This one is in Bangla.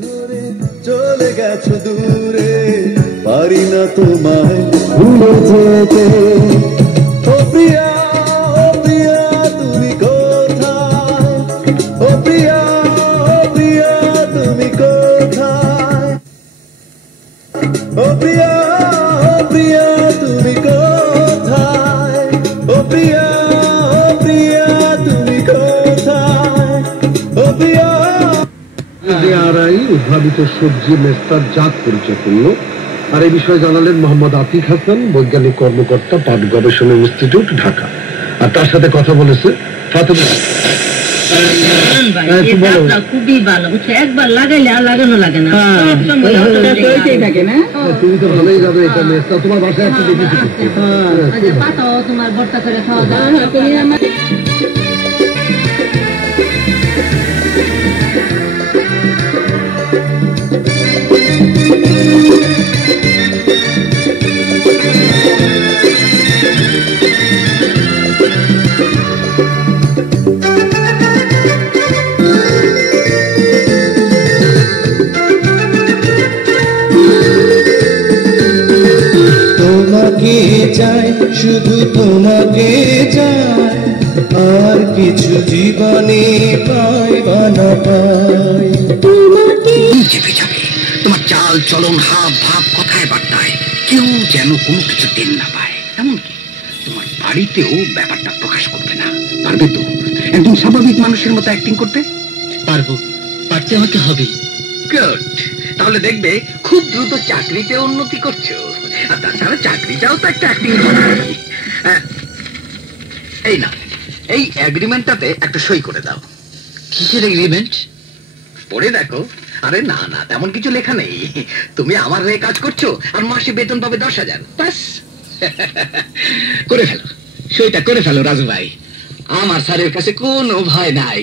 ধরে চলে গেছো দূরে, পারি না তোমায় ভুলে যেতে। ও প্রিয়া, ও প্রিয়া তুমি কোথায়? ও প্রিয়া, ও প্রিয়া তুমি কোথায়? ও প্রিয়া, ও প্রিয়া তুমি কোথায়? ও প্রিয়া, ও প্রিয়া তুমি কোথায়? ও প্রিয়া। উদ্ভাবিত সবজি মেস্তার জাত পরিচয় করল। আর এই বিষয়ে জানালেন মোহাম্মদ আতিক হাসান, বৈজ্ঞানিক কর্মকর্তা, পাট গবেষণা ইনস্টিটিউট, ঢাকা। আর তার সাথে কথা বলেছে ফাতেমা। খুবই ভালো, একবার লাগাইলে আর লাগানো লাগে না। তুমি তো ভালোই যাবে এটা মেস্তা, তোমার বাসায় একটা দেখেছি। পাতাও তোমার ভর্তা করে খাওয়া দাওয়া। তোমাকে চাই, শুধু তোমাকে চাই, আর কিছু জীবনে পাই বা না পাই। চেপে যাবে তোমার চাল চলন, হাব ভাব, কথায় বার্তায় কেউ যেন কোনো কিছু টেন না পায়। এমনকি তোমার বাড়িতেও ব্যাপারটা প্রকাশ করবে না। পারবে তো একদম স্বাভাবিক মানুষের মতো অ্যাক্টিং করতে? পারবো, পারতে আমাকে হবে। গুড, তাহলে দেখবে খুব দ্রুত চাকরিতে উন্নতি করছো। আর তাছাড়া চাকরিটাও তো একটা অ্যাক্টিং করা। এই না, এই এগ্রিমেন্টটাতে একটা সই করে দাও। কিসের এগ্রিমেন্ট? পড়ে দেখো। আরে না না, তেমন কিছু লেখা নেই। তুমি আমার হয়ে কাজ করছো আর মাসে বেতন পাবে 10,000। ব্যাস করে ফেলো, সইটা করে ফেলো রাজু ভাই। আমার স্যারের কাছে কোনো ভয় নাই।